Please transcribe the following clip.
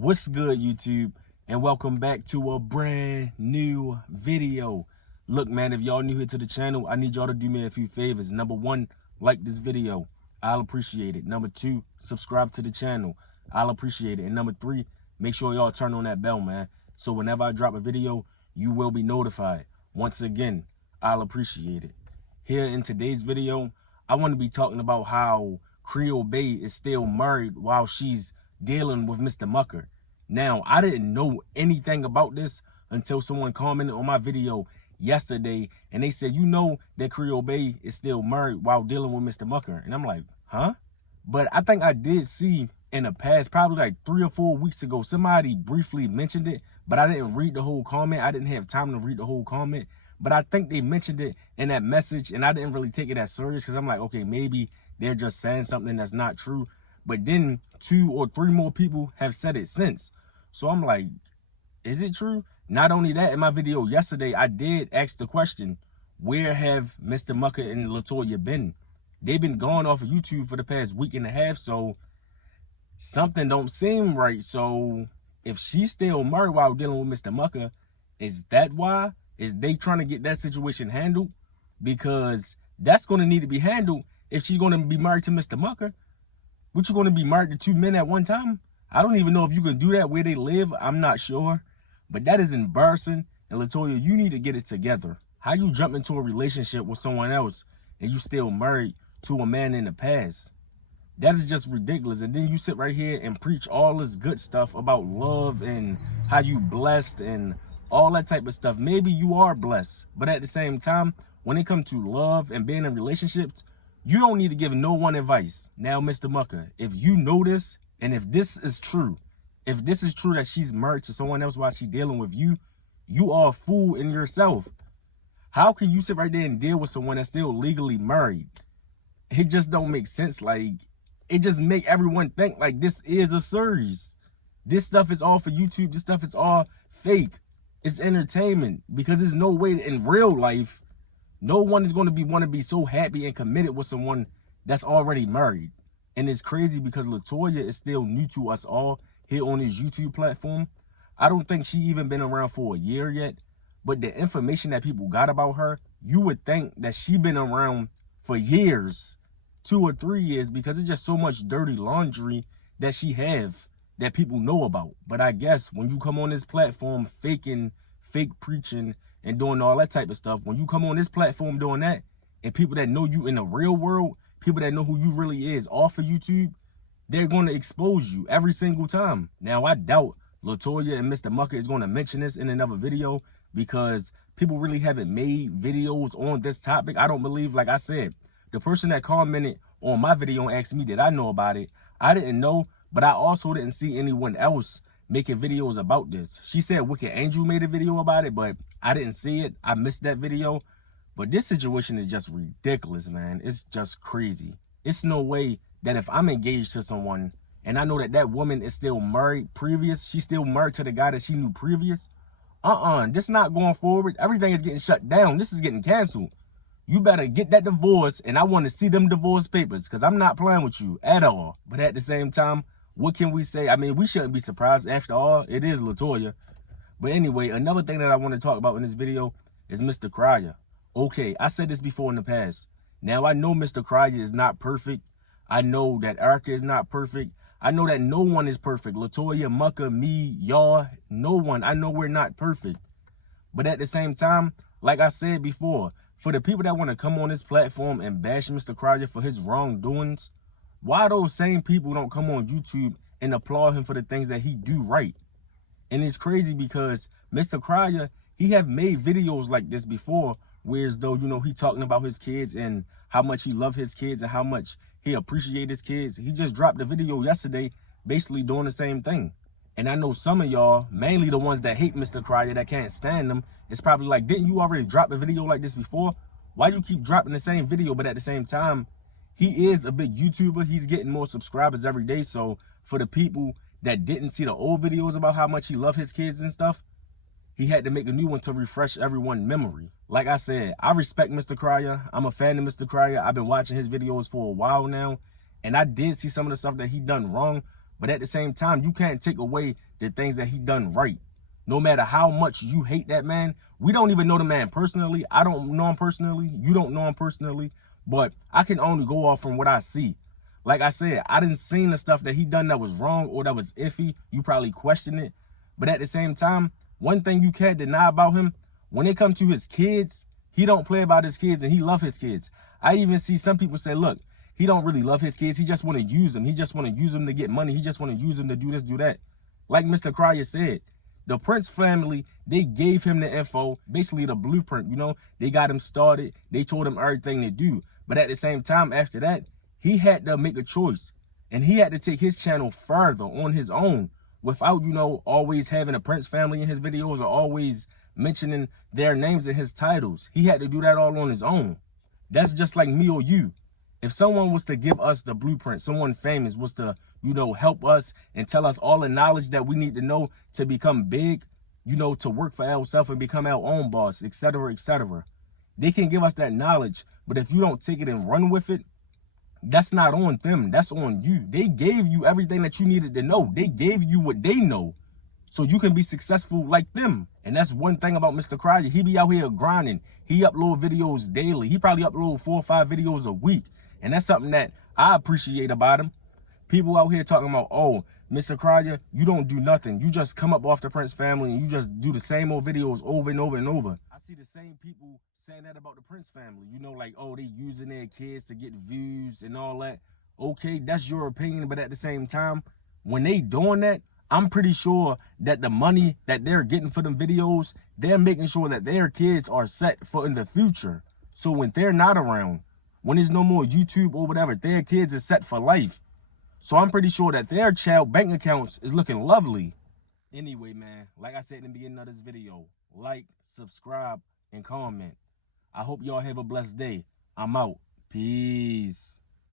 What's good, YouTube, and welcome back to a brand new video. Look, man, if y'all new here to the channel, I need y'all to do me a few favors. Number one, like this video, I'll appreciate it. Number two, subscribe to the channel, I'll appreciate it. And number three, make sure y'all turn on that bell, man, so whenever I drop a video, you will be notified. Once again, I'll appreciate it. Here in today's video, I want to be talking about how Creolebea is still married while she's dealing with Mr. Mucker. Now, I didn't know anything about this until someone commented on my video yesterday, and they said, you know that Creolebea is still married while dealing with Mr. Mucker. And I'm like, huh? But I think I did see in the past, probably like 3 or 4 weeks ago, somebody briefly mentioned it, but I didn't read the whole comment. I didn't have time to read the whole comment, but I think they mentioned it in that message, and I didn't really take it as serious because I'm like, okay, maybe they're just saying something that's not true. But then 2 or 3 more people have said it since. So I'm like, is it true? Not only that, in my video yesterday, I did ask the question, where have Mr. Mucker and LaToya been? They've been gone off of YouTube for the past week and a half, so something don't seem right. So if she's still married while dealing with Mr. Mucker, is that why? Is they trying to get that situation handled? Because that's going to need to be handled if she's going to be married to Mr. Mucker. What, you going to be married to 2 men at one time? I don't even know if you can do that where they live. I'm not sure. But that is embarrassing. And LaToya, you need to get it together. How you jump into a relationship with someone else and you still married to a man in the past? That is just ridiculous. And then you sit right here and preach all this good stuff about love and how you blessed and all that type of stuff. Maybe you are blessed. But at the same time, when it comes to love and being in relationships, you don't need to give no one advice. Now, Mr. Mucker, if you know this, and if this is true that she's married to someone else while she's dealing with you, you are a fool in yourself. How can you sit right there and deal with someone that's still legally married? It just don't make sense. Like, it just make everyone think like this is a series. This stuff is all for YouTube. This stuff is all fake. It's entertainment, because there's no way in real life no one is going to want to be so happy and committed with someone that's already married. And it's crazy because LaToya is still new to us all here on this YouTube platform. I don't think she even been around for a year yet. But the information that people got about her, you would think that she been around for years, 2 or 3 years, because it's just so much dirty laundry that she have that people know about. But I guess when you come on this platform faking, fake preaching, and doing all that type of stuff, when you come on this platform doing that, and people that know you in the real world, people that know who you really is off of YouTube, they're going to expose you every single time. Now, I doubt LaToya and Mr. Mucker is going to mention this in another video, because people really haven't made videos on this topic. I don't believe, like I said, the person that commented on my video and asked me did I know about it, I didn't know, but I also didn't see anyone else making videos about this. She said Wicked Angel made a video about it, but I didn't see it. I missed that video. But this situation is just ridiculous, man. It's just crazy. It's no way that if I'm engaged to someone and I know that that woman is still married previous, she's still married to the guy that she knew previous, this not going forward. Everything is getting shut down. This is getting canceled. You better get that divorce, and I want to see them divorce papers, because I'm not playing with you at all. But at the same time, what can we say? I mean, we shouldn't be surprised. After all, it is LaToya. But anyway, another thing that I want to talk about in this video is Mr. Cryer. Okay, I said this before in the past. Now, I know Mr. Cryer is not perfect. I know that Erica is not perfect. I know that no one is perfect. LaToya, Mucker, me, y'all, no one. I know we're not perfect. But at the same time, like I said before, for the people that want to come on this platform and bash Mr. Cryer for his wrongdoings, why those same people don't come on YouTube and applaud him for the things that he do right? And it's crazy because Mr. Cryer, he have made videos like this before, whereas though, you know, he talking about his kids and how much he love his kids and how much he appreciate his kids. He just dropped a video yesterday basically doing the same thing. And I know some of y'all, mainly the ones that hate Mr. Cryer, that can't stand him, it's probably like, didn't you already drop a video like this before? Why you keep dropping the same video? But at the same time, he is a big YouTuber. He's getting more subscribers every day. So for the people that didn't see the old videos about how much he loved his kids and stuff, he had to make a new one to refresh everyone's memory. Like I said, I respect Mr. Cryer. I'm a fan of Mr. Cryer. I've been watching his videos for a while now, and I did see some of the stuff that he done wrong, But at the same time, you can't take away the things that he done right. No matter how much you hate that man, we don't even know the man personally. I don't know him personally. You don't know him personally. But I can only go off from what I see. Like I said, I didn't see the stuff that he done that was wrong or that was iffy. You probably question it. But at the same time, one thing you can't deny about him, when it comes to his kids, he don't play about his kids and he love his kids. I even see some people say, look, he don't really love his kids. He just want to use them. He just want to use them to get money. He just want to use them to do this, do that. Like Mr. Cryer said, the Prince family, they gave him the info, basically the blueprint, you know. They got him started. They told him everything to do. But at the same time, after that, he had to make a choice. And he had to take his channel further on his own without, you know, always having a Prince family in his videos or always mentioning their names in his titles. He had to do that all on his own. That's just like me or you. If someone was to give us the blueprint, someone famous was to, you know, help us and tell us all the knowledge that we need to know to become big, you know, to work for ourselves and become our own boss, etc., etc. They can give us that knowledge, but if you don't take it and run with it, that's not on them. That's on you. They gave you everything that you needed to know. They gave you what they know so you can be successful like them. And that's one thing about Mr. Cryer. He be out here grinding. He upload videos daily. He probably upload 4 or 5 videos a week. And that's something that I appreciate about him. People out here talking about, oh, Mr. Cryer, you don't do nothing. You just come up off the Prince family and you just do the same old videos over and over and over. I see the same people saying that about the Prince family. You know, like, oh, they using their kids to get views and all that. Okay, that's your opinion. But at the same time, when they doing that, I'm pretty sure that the money that they're getting for them videos, they're making sure that their kids are set for in the future. So when they're not around, when there's no more YouTube or whatever, their kids are set for life. So I'm pretty sure that their child bank accounts is looking lovely. Anyway, man, like I said in the beginning of this video, like, subscribe, and comment. I hope y'all have a blessed day. I'm out. Peace.